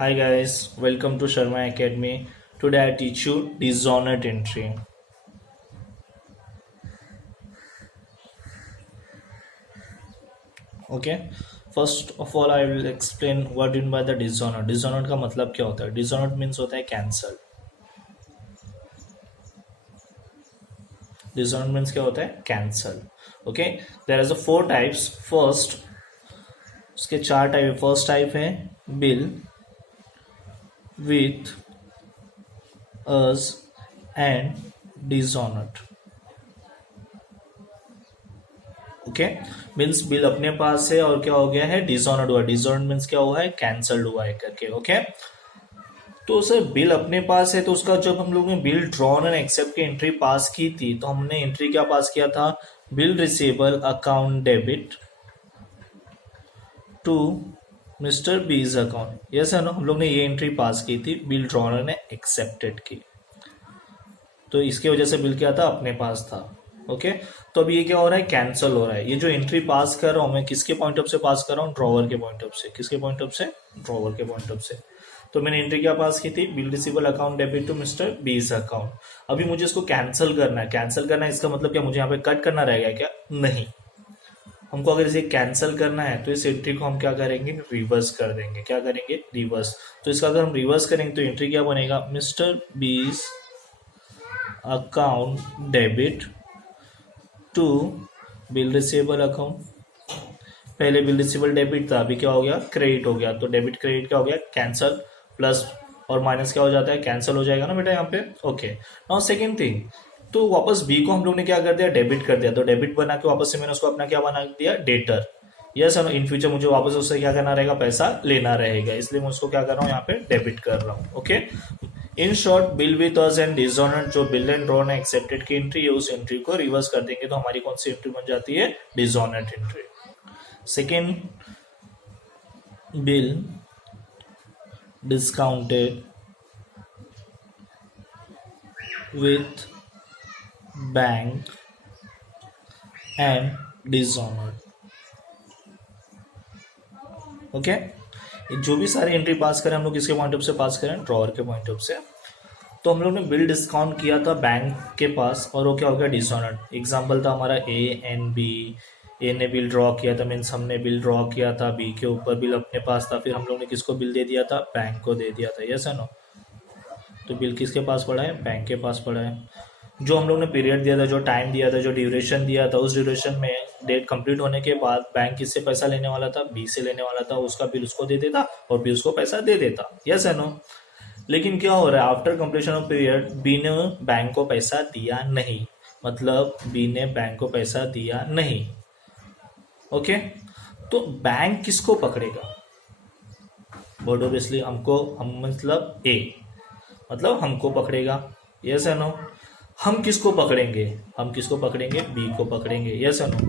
Hi guys, welcome to Sharma Academy. Today I teach you dishonored entry. Okay. First of all, I will explain what in by the dishonored. Dishonored का मतलब क्या होता है? Dishonored means होता है cancel. Dishonored means क्या होता है? Cancel. Okay. There is a four types. First, उसके चार टाइप. फर्स्ट टाइप है bill with us and dishonored. Okay. Means bill अपने पास है और क्या हो गया है? डिसऑनर्ड हुआ. डिसऑनर्ड मीन्स क्या हुआ है? कैंसल्ड हुआ है करके. ओके. तो सर बिल अपने पास है तो उसका जब हम लोग ने बिल ड्रॉन एंड एक्सेप्ट की एंट्री पास की थी तो हमने एंट्री क्या पास किया था? Bill receivable account debit to mister B's account. Yes है ना, हम लोग ने ये एंट्री पास की थी बिल ड्रॉन एंड एक्सेप्टेड की. तो इसके वजह से बिल क्या था? अपने पास था. ओके. तो अब ये क्या हो रहा है? कैंसिल हो रहा है. ये जो एंट्री पास कर रहा हूं मैं किसके पॉइंट ऑफ से पास कर रहा हूँ? ड्रॉवर के पॉइंट ऑफ से. किसके पॉइंट ऑफ से? ड्रॉवर के पॉइंट ऑफ से. तो मैंने एंट्री क्या पास की थी? Bill receivable account debit to mister B's account. अभी मुझे इसको कैंसिल करना है. कैंसिल करना है इसका मतलब क्या? मुझे यहाँ पे कट करना रहेगा क्या? नहीं. हमको अगर इसे कैंसिल करना है तो इस एंट्री को हम क्या करेंगे? रिवर्स कर देंगे. क्या करेंगे? रिवर्स. तो इसका अगर हम रिवर्स करेंगे तो एंट्री क्या बनेगा? Mister B's account debit to bill receivable account. पहले बिल रिसीवेबल डेबिट था, अभी क्या हो गया? क्रेडिट हो गया. तो डेबिट क्रेडिट क्या हो गया? कैंसल. प्लस और माइनस क्या हो जाता है? कैंसिल हो जाएगा ना बेटा यहाँ पे. ओके. नाउ सेकेंड थिंग, तो वापस बी को हम लोग ने क्या कर दिया? डेबिट कर दिया. तो डेबिट बना के वापस से मैंने उसको अपना क्या बना दिया? डेटर. यस है ना. इन फ्यूचर मुझे वापस उससे क्या करना रहेगा? पैसा लेना रहेगा. इसलिए मैं उसको क्या कर रहा हूँ? यहाँ पे डेबिट कर रहा हूँ. Okay. In short, bill with us and dishonoured जो बिल एंड ड्रॉन एक्सेप्टेड की एंट्री है उस एंट्री को रिवर्स कर देंगे तो हमारी कौन सी एंट्री बन जाती है? Dishonoured entry. Second, bill discounted with bank and dishonoured. Okay. जो भी सारी एंट्री पास करें हम लोग किसके पॉइंट ऑफ से पास करें? ड्रॉवर के पॉइंट ऑफ से. तो हम लोग ने बिल डिस्काउंट किया था बैंक के पास और वो क्या हो गया? डिसऑनर्ड. एग्जाम्पल था हमारा ए एंड बी. ए ने बिल ड्रॉ किया था, मीन्स हमने बिल ड्रॉ किया था. बी के ऊपर बिल अपने पास था, फिर हम लोग ने किसको बिल दे दिया था? बैंक को दे दिया था. यस है नो. तो बिल किसके पास पड़ा है? बैंक के पास पड़ा है. जो हम लोग ने पीरियड दिया था, जो टाइम दिया था, जो ड्यूरेशन दिया था, उस ड्यूरेशन में डेट कंप्लीट होने के बाद बैंक किससे पैसा लेने वाला था? बी से लेने वाला था. उसका बिल उसको दे देता और बी उसको पैसा दे देता. यस है नो. लेकिन क्या हो रहा है? After completion of period B ने बैंक को पैसा दिया नहीं. मतलब बी ने बैंक को पैसा दिया नहीं. ओके. तो बैंक किसको पकड़ेगा? बट ऑब्वियसली हमको, हम मतलब ए, मतलब हमको पकड़ेगा. यस है नो. हम किसको पकड़ेंगे? हम किसको पकड़ेंगे? बी को पकड़ेंगे. यस है नो.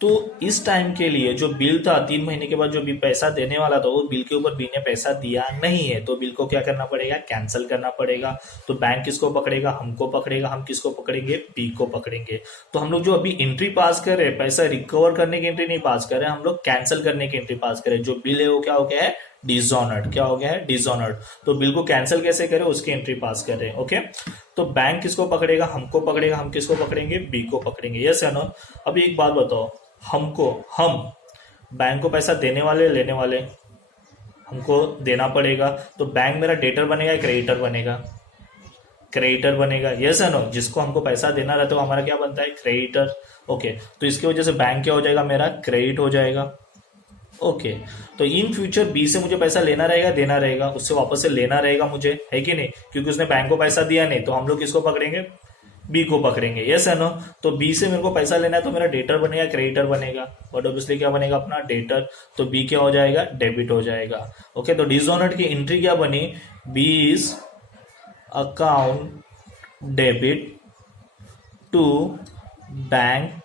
तो इस टाइम के लिए जो बिल था 3 महीने के बाद जो बिल पैसा देने वाला था वो बिल के ऊपर बी ने पैसा दिया नहीं है तो बिल को क्या करना पड़ेगा? कैंसिल करना पड़ेगा. तो बैंक किसको पकड़ेगा? हमको पकड़ेगा. हम किसको पकड़ेंगे? बी को पकड़ेंगे. तो हम लोग जो अभी एंट्री पास कर रहे हैं, पैसा रिकवर करने की एंट्री नहीं पास कर रहे, हम लोग कैंसिल करने की एंट्री पास करें. जो बिल है वो क्या हो गया है? डिसऑनर्ड. क्या हो गया है? डिसऑनर्ड. तो बिल को कैंसिल कैसे करें? उसकी एंट्री पास कर रहे हैं. ओके. तो बैंक किसको पकड़ेगा? हमको पकड़ेगा. हम किसको पकड़ेंगे? बी को पकड़ेंगे. यस है ना. अभी एक बात बताओ, हमको, हम बैंक को पैसा देने वाले लेने वाले? हमको देना पड़ेगा. तो बैंक मेरा डेटर बनेगा या क्रेडिटर बनेगा? क्रेडिटर बनेगा. यस है नो. जिसको हमको पैसा देना रहता है वो हमारा क्या बनता है? क्रेडिटर. ओके. तो इसकी वजह से बैंक क्या हो जाएगा? मेरा क्रेडिट हो जाएगा. ओके. तो इन फ्यूचर बी से मुझे पैसा लेना रहेगा देना रहेगा? उससे वापस से लेना रहेगा मुझे, है कि नहीं? क्योंकि उसने बैंक को पैसा दिया नहीं. तो हम लोग किसको पकड़ेंगे? बी को पकड़ेंगे. यस है नो. तो बी से मेरे को पैसा लेना है तो मेरा डेटर बनेगा क्रेडिटर बनेगा? बट ऑब्वियसली क्या बनेगा? अपना डेटर. तो बी क्या हो जाएगा? डेबिट हो जाएगा. ओके. तो डिसऑनर्ड की एंट्री क्या बनी? B is account debit to bank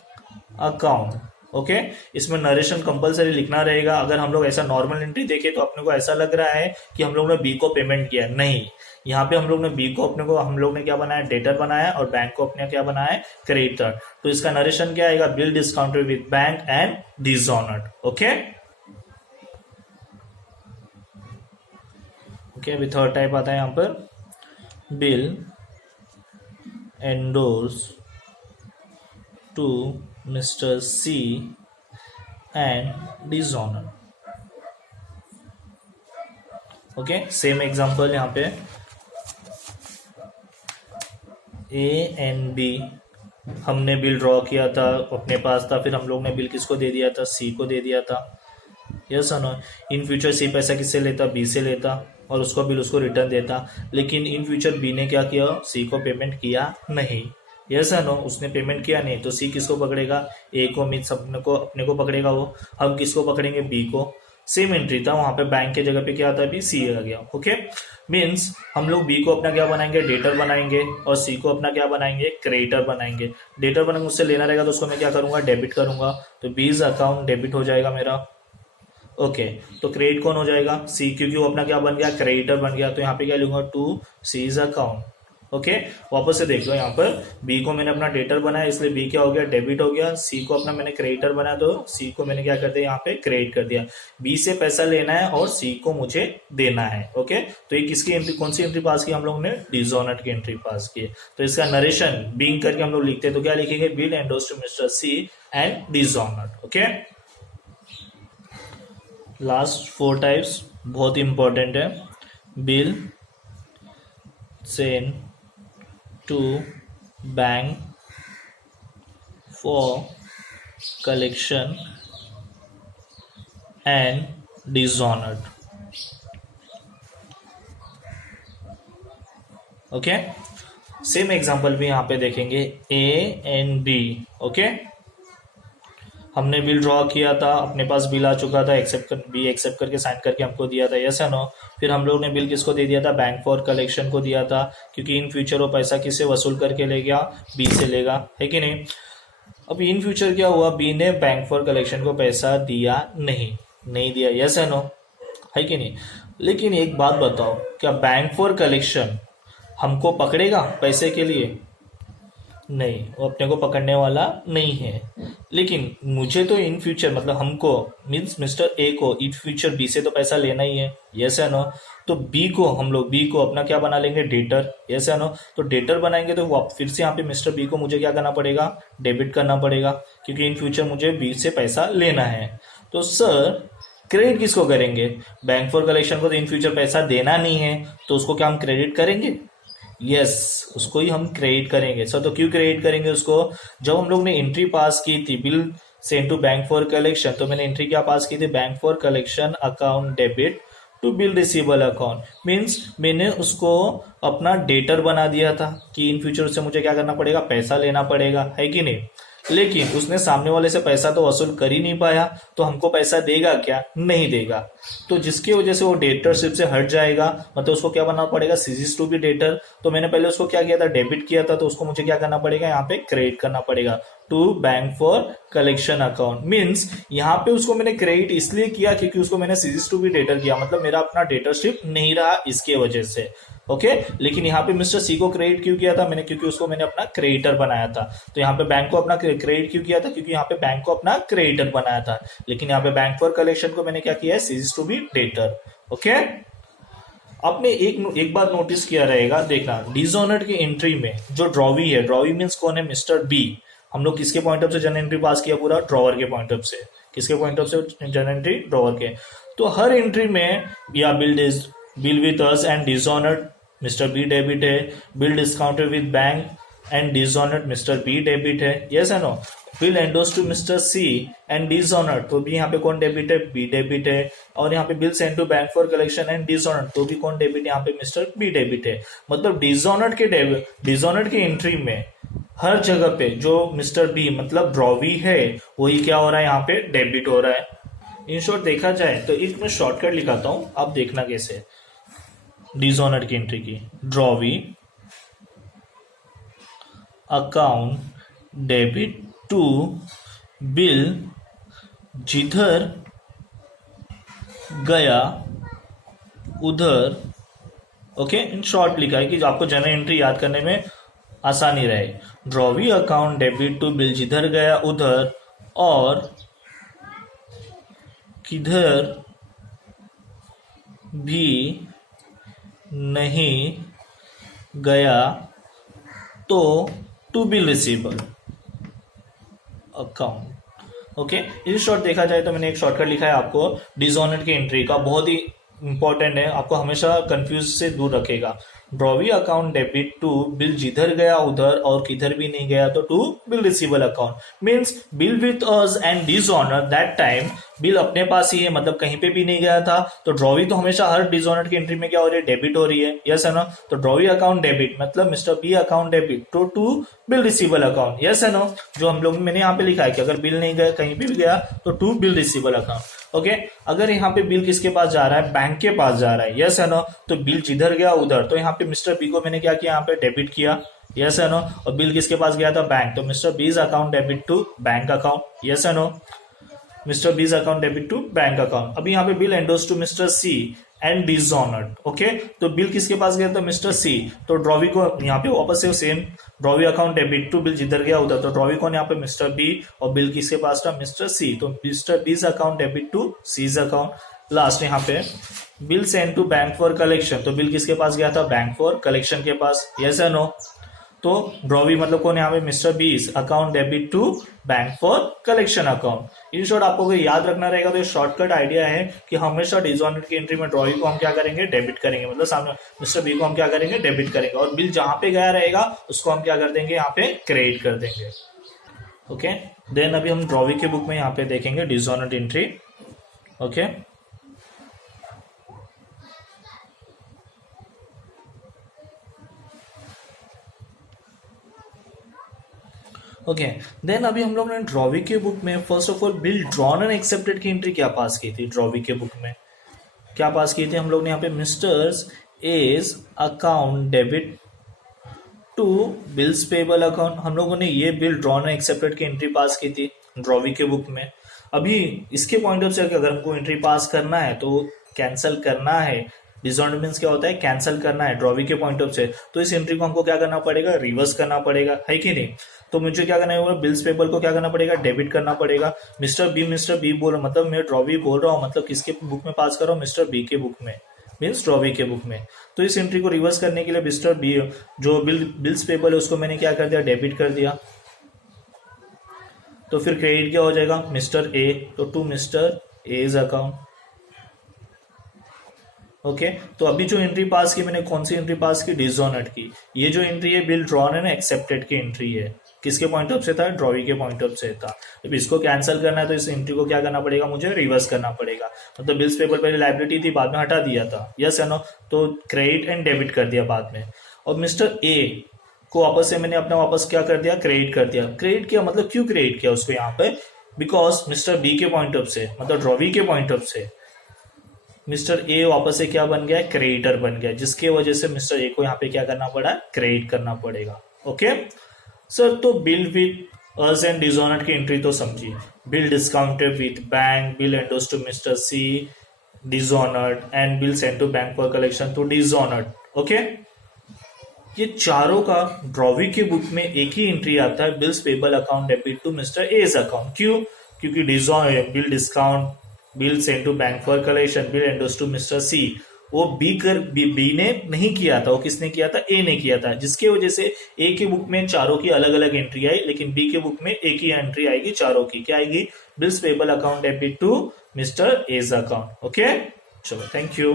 account. Okay. इसमें नरेशन कंपलसरी लिखना रहेगा. अगर हम लोग ऐसा नॉर्मल एंट्री देखें तो अपने को ऐसा लग रहा है कि हम लोग ने बी को पेमेंट किया. नहीं, यहाँ पे हम लोग ने बी को अपने को, हम लोग ने क्या बनाया? डेटर बनाया और बैंक को अपने क्या बनाया है? क्रेडिटर. तो इसका नरेशन क्या आएगा? Bill discounted with bank and dishonoured. Okay. Okay, अभी थर्ड टाइप आता है यहाँ पर, bill endorse to mister C and dishonour. Okay, same example यहाँ पे, ए एंड बी हमने बिल ड्रॉ किया था, अपने पास था, फिर हम लोग ने बिल किसको दे दिया था, सी को दे दिया था। यस और नो? इन फ्यूचर सी पैसा किससे लेता, बी से लेता, और उसको बिल उसको रिटर्न देता। लेकिन इन फ्यूचर बी ने क्या किया, सी को पेमेंट किया नहीं। यस और नो? उसने पेमेंट किया नहीं, तो सी किसको पकड़ेगा, ए को, मीन्स अपने को पकड़ेगा वो। हम किसको पकड़ेंगे, बी को। सेम एंट्री था वहां पे, बैंक के जगह पे क्या आता है, बी सी आ गया। ओके, मीन्स हम लोग बी को अपना क्या बनाएंगे, डेटर बनाएंगे, और सी को अपना क्या बनाएंगे, क्रेडिटर बनाएंगे। डेटर बनाएंगे, उससे लेना रहेगा तो उसको मैं क्या करूंगा, डेबिट करूंगा, तो बीज अकाउंट डेबिट हो जाएगा मेरा। ओके, तो क्रेडिट कौन हो जाएगा, सी, क्योंकि वो अपना क्या बन गया, क्रेडिटर बन गया। तो यहाँ पे क्या लिखूंगा, टू सीज अकाउंट। ओके, वापस से देख लो, यहाँ पर बी को मैंने अपना डेटर बनाया, इसलिए बी क्या हो गया, डेबिट हो गया। सी को अपना मैंने क्रेडिटर बनाया, तो सी को मैंने क्या कर दिया, यहाँ पे क्रेडिट कर दिया। बी से पैसा लेना है और सी को मुझे देना है। ओके, तो ये किसकी एंट्री, कौन सी एंट्री पास की हम लोग ने, डिसऑनर्ड की एंट्री पास की। तो इसका नरेशन बीइंग करके हम लोग लिखते हैं, तो क्या लिखेंगे, bill endorse to mister C and dishonoured. Okay, last 4 types बहुत इंपॉर्टेंट है, bill send to bank for collection and dishonoured. Okay, same example भी यहाँ पे देखेंगे, ए एंड बी। ओके, हमने बिल ड्रॉ किया था, अपने पास बिल आ चुका था, बी एक्सेप्ट करके साइन करके हमको दिया था, यस या नो? फिर हम लोग ने बिल किसको दे दिया था, बैंक फॉर कलेक्शन को दिया था, क्योंकि इन फ्यूचर वो पैसा किससे वसूल करके ले गया, बी से लेगा, है कि नहीं? अब इन फ्यूचर क्या हुआ, बी ने बैंक फॉर कलेक्शन को पैसा दिया नहीं दिया, यस या नो? है कि नहीं? लेकिन एक बात बताओ, क्या बैंक फॉर कलेक्शन हमको पकड़ेगा पैसे के लिए? नहीं, वो अपने को पकड़ने वाला नहीं है। लेकिन मुझे तो इन फ्यूचर, मतलब हमको, मीन्स मिस्टर ए को इन फ्यूचर बी से तो पैसा लेना ही है, यस या नो? तो बी को, हम लोग बी को अपना क्या बना लेंगे, डेटर, यस या नो? तो डेटर बनाएंगे तो फिर से यहाँ पे मिस्टर बी को मुझे क्या करना पड़ेगा, डेबिट करना पड़ेगा, क्योंकि इन फ्यूचर मुझे बी से पैसा लेना है। तो सर क्रेडिट किसको करेंगे, बैंक फॉर कलेक्शन को तो इन फ्यूचर पैसा देना नहीं है, तो उसको क्या हम क्रेडिट करेंगे? यस, उसको ही हम क्रेडिट करेंगे। सर तो क्यों क्रेडिट करेंगे उसको, जब हम लोग ने एंट्री पास की थी bill send to bank for collection, तो मैंने एंट्री क्या पास की थी, bank for collection account debit to bill receivable account. Means मैंने उसको अपना डेटर बना दिया था कि इन फ्यूचर से मुझे क्या करना पड़ेगा, पैसा लेना पड़ेगा, है कि नहीं? लेकिन उसने सामने वाले से पैसा तो वसूल कर ही नहीं पाया, तो हमको पैसा देगा क्या, नहीं देगा। तो जिसकी वजह से वो डेटरशिप से हट जाएगा, मतलब उसको क्या बनना पड़ेगा, सीजीज टू बी डेटर। तो मैंने पहले उसको क्या किया था, डेबिट किया था, तो उसको मुझे क्या करना पड़ेगा, यहाँ पे क्रेडिट करना पड़ेगा to bank for collection account. Means यहाँ पे उसको मैंने क्रेडिट इसलिए किया क्योंकि उसको मैंने सीजीज टू बी डेटर किया, मतलब मेरा अपना डेटरशिप नहीं रहा इसके वजह से। ओके, लेकिन यहाँ पे मिस्टर सी को क्रेडिट क्यों किया था मैंने, क्योंकि उसको मैंने अपना क्रेडिटर बनाया था। तो यहाँ पे बैंक को अपना क्रेडिट क्यों किया था, क्योंकि यहाँ पे बैंक को अपना क्रेडिटर बनाया था। लेकिन यहाँ पे बैंक फॉर कलेक्शन को मैंने क्या किया है, C's to be debtor. Okay, आपने एक बात नोटिस किया रहेगा, देखना डिसऑनर्ड की एंट्री में जो ड्रॉवी है, ड्रॉवी मीन्स कौन है, मिस्टर बी। हम लोग किसके पॉइंट ऑफ से जनरल एंट्री पास किया, पूरा ड्रॉवर के पॉइंट ऑफ से। किसके पॉइंट ऑफ से जनरल एंट्री, ड्रॉवर के। तो हर एंट्री में या bill with us and dishonoured mister B debit है, bill discounted with bank and dishonoured mister B debit है, yes and no? Bill endorse to mister C and dishonoured, तो भी यहाँ पे कौन डेबिट है, बी डेबिट है। और यहाँ पे bill send to bank for collection and dishonoured, तो भी कौन डेबिट है, यहाँ पे मिस्टर बी डेबिट है। मतलब डिसऑनर्ड के एंट्री में हर जगह पे जो मिस्टर बी मतलब ड्रॉवी है, वही क्या हो रहा है, यहाँ पे डेबिट हो रहा है। इन शॉर्ट देखा जाए तो एक मैं शॉर्टकट लिखाता हूं, आप देखना कैसे। डिसऑनर्ड की एंट्री की, drawee account debit to bill जिधर गया उधर। ओके, इन शॉर्ट लिखा है कि आपको जनरल एंट्री याद करने में आसानी रहे। Drawee account debit to bill जिधर गया उधर और किधर भी नहीं गया तो to bill receivable account. Okay, in short देखा जाए तो मैंने एक शॉर्टकट लिखा है आपको डिसऑनर्ड की एंट्री का, बहुत ही इंपॉर्टेंट है, आपको हमेशा कंफ्यूज से दूर रखेगा। Drawee account debit to bill जिधर गया उधर और किधर भी नहीं गया तो to bill receivable account means bill with us and dishonour that time bill अपने पास ही है, मतलब कहीं पे भी नहीं गया था, तो ड्रॉवी तो हमेशा हर डिसऑनर की एंट्री में क्या हो रही है, डेबिट हो रही है, यस है ना। तो ड्रॉवी अकाउंट डेबिट मतलब mister B account debit to bill receivable account, yes है ना। जो हम लोग मैंने यहाँ पे लिखा है कि अगर बिल नहीं गया कहीं पे भी गया तो to bill receivable account. Okay, अगर यहाँ पे बिल किसके पास जा रहा है, बैंक के पास जा रहा है, यस है ना। तो बिल जिधर गया उधर, तो यहाँ पे मिस्टर बी को मैंने क्या किया, यहाँ पे डेबिट किया, यस है नो। और बिल किसके पास गया था, बैंक, तो mister B's account debit to bank account, yes है no. Mister B's account debit to bank account. अभी यहाँ पे bill endorse to mister C and dishonoured. Okay, तो बिल किसके पास गया था, मिस्टर सी, तो ड्रॉवी को यहाँ पे वापस से same drawee account debit to bill जिधर गया उधर, तो ड्रॉवी कौन यहाँ पे मिस्टर बी और बिल किसके पास था, मिस्टर सी, तो mister B's account debit to C's account. Last यहाँ पे bill send to bank for collection, तो बिल किसके पास गया था, बैंक फॉर कलेक्शन के पास, यस है नो। तो ड्रॉवी मतलब कौन यहाँ पे, mister B's account debit to bank for collection account. In short आपको याद रखना रहेगा, तो शॉर्टकट आइडिया है कि हमेशा डिसऑनर्ड की एंट्री में ड्रॉवी को हम क्या करेंगे, डेबिट करेंगे, मतलब सामने मिस्टर बी को हम क्या करेंगे, डेबिट करेंगे, और बिल जहां पे गया रहेगा उसको हम क्या कर देंगे, यहाँ पे क्रेडिट कर देंगे। ओके, देन अभी हम ड्रॉवी के बुक में यहाँ पे देखेंगे dishonoured entry. Okay, okay, then अभी हम लोग ने ड्रॉवी के बुक में first of all bill drawn and accepted की एंट्री क्या पास की थी, ड्रॉवी के बुक में क्या पास की थी हम लोग ने, यहाँ पे misters A's account debit to bills payable account, हम लोगों ने ये बिल ड्रॉन एंड एक्सेप्टेड की एंट्री पास की थी ड्रॉवी के बुक में। अभी इसके पॉइंट ऑफ से अगर हमको एंट्री पास करना है तो कैंसिल करना है, डिसऑनर्ड मींस क्या होता है, कैंसिल करना है ड्रॉवी के पॉइंट ऑफ से, तो इस एंट्री को हमको क्या करना पड़ेगा, रिवर्स करना पड़ेगा, है कि नहीं। तो मुझे क्या करना होगा, बिल्स पेबल को क्या करना पड़ेगा, डेबिट करना पड़ेगा। मिस्टर बी बोल रहा, मतलब मैं ड्रॉवी बोल रहा हूँ, मतलब किसके बुक में पास कर रहा हूँ, मिस्टर बी के बुक में, मीन्स ड्रॉवी के बुक में। तो इस एंट्री को रिवर्स करने के लिए मिस्टर बी जो बिल्स पेबल है उसको मैंने क्या कर दिया, डेबिट कर दिया, तो फिर क्रेडिट क्या हो जाएगा, मिस्टर ए, तो to mister A's account. Okay, तो अभी जो एंट्री पास की मैंने, कौन सी एंट्री पास की, डिसऑनर्ड की। ये जो एंट्री है बिल ड्रॉन है ना, एक्सेप्टेड की एंट्री है, किसके पॉइंट ऑफ से था, ड्रॉवी के पॉइंट ऑफ से था। जब इसको कैंसिल करना है तो इस एंट्री को क्या करना पड़ेगा, मुझे रिवर्स करना पड़ेगा, मतलब बिल्स पेबल पहले लाइबिलिटी थी, बाद में हटा दिया था, यस है नो, तो क्रेडिट एंड डेबिट कर दिया बाद में। और मिस्टर ए को वापस से मैंने अपना वापस क्या कर दिया, क्रेडिट कर दिया। क्रेडिट किया मतलब क्यों क्रेडिट किया उसको यहाँ पे, बिकॉज मिस्टर बी के पॉइंट ऑफ से, मतलब ड्रॉवी के पॉइंट ऑफ से मिस्टर ए वापस से क्या बन गया, क्रेडिटर बन गया, जिसके वजह से मिस्टर ए को यहाँ पे क्या करना पड़ा, क्रेडिट करना पड़ेगा। ओके सर, तो bill with us and dishonoured की एंट्री तो समझिए, bill discounted with bank, bill endorse to mister C dishonoured and bill send to bank for collection to dishonoured. Okay, ये चारों का ड्रॉवी के बुक में एक ही एंट्री आता है, bills payable account debit to mister A's account. क्यों, क्योंकि bill discount, bill send to bank for collection, bill endorse to mister C, वो बी ने नहीं किया था, वो किसने किया था, ए ने किया था, जिसके वजह से ए के बुक में चारों की अलग अलग एंट्री आई, लेकिन बी के बुक में एक ही एंट्री आएगी चारों की, क्या आएगी, bills payable account debit to mister A's account. Okay, चलो थैंक यू।